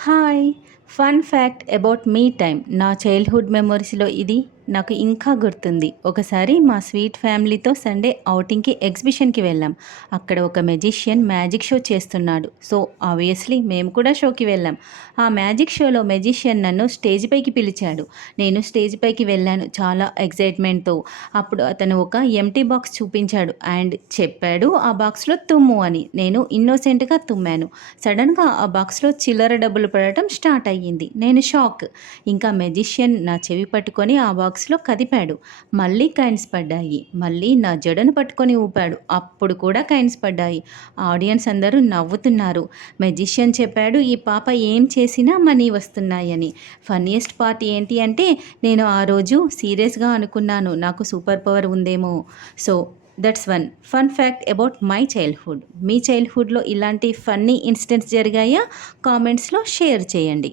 Hi! Fun fact about me time. నా childhood మెమోరీస్‌లో ఇది నాకు ఇంకా గుర్తుంది. ఒకసారి మా స్వీట్ ఫ్యామిలీతో సండే ఔటింగ్‌కి ఎగ్జిబిషన్‌కి వెళ్ళాం. అక్కడ ఒక మెజిషియన్ మ్యాజిక్ షో చేస్తున్నాడు. సో, ఆబ్వియస్‌లీ మేము కూడా షోకి వెళ్ళాం. ఆ మ్యాజిక్ షోలో మెజిషియన్ నన్ను స్టేజ్ పైకి పిలిచాడు. నేను స్టేజ్ పైకి వెళ్ళాను చాలా ఎక్సైట్‌మెంట్‌తో. అప్పుడు అతను ఒక ఎంప్టీ బాక్స్ చూపించాడు అండ్ చెప్పాడు ఆ బాక్స్‌లో తుమ్ము అని. నేను ఇన్నోసెంట్‌గా తుమ్మాను. సడన్‌గా ఆ బాక్స్‌లో చిల్లర డబ్బులు పడటం స్టార్ట్ అయ్యింది. నేను షాక్. ఇంకా మెజిషియన్ నా చెవి పట్టుకొని ఆ బాక్స్‌లో కదిపాడు. మళ్ళీ కాయిన్స్ పడ్డాయి. మళ్ళీ నా జడను పట్టుకొని ఊపాడు. అప్పుడు కూడా కాయిన్స్ పడ్డాయి. ఆడియన్స్ అందరూ నవ్వుతున్నారు. మెజిషియన్ చెప్పాడు, "ఈ పాప ఏం చేసినా మనీ వస్తున్నాయని." ఫన్నీయెస్ట్ పార్ట్ ఏంటి అంటే నేను ఆ రోజు సీరియస్‌గా అనుకున్నాను నాకు సూపర్ పవర్ ఉందేమో. So, that's one fun fact about my childhood. మీ చైల్డ్‌హుడ్‌లో ఇలాంటి ఫన్నీ ఇన్సిడెంట్స్ జరిగాయా? కామెంట్స్‌లో షేర్ చేయండి.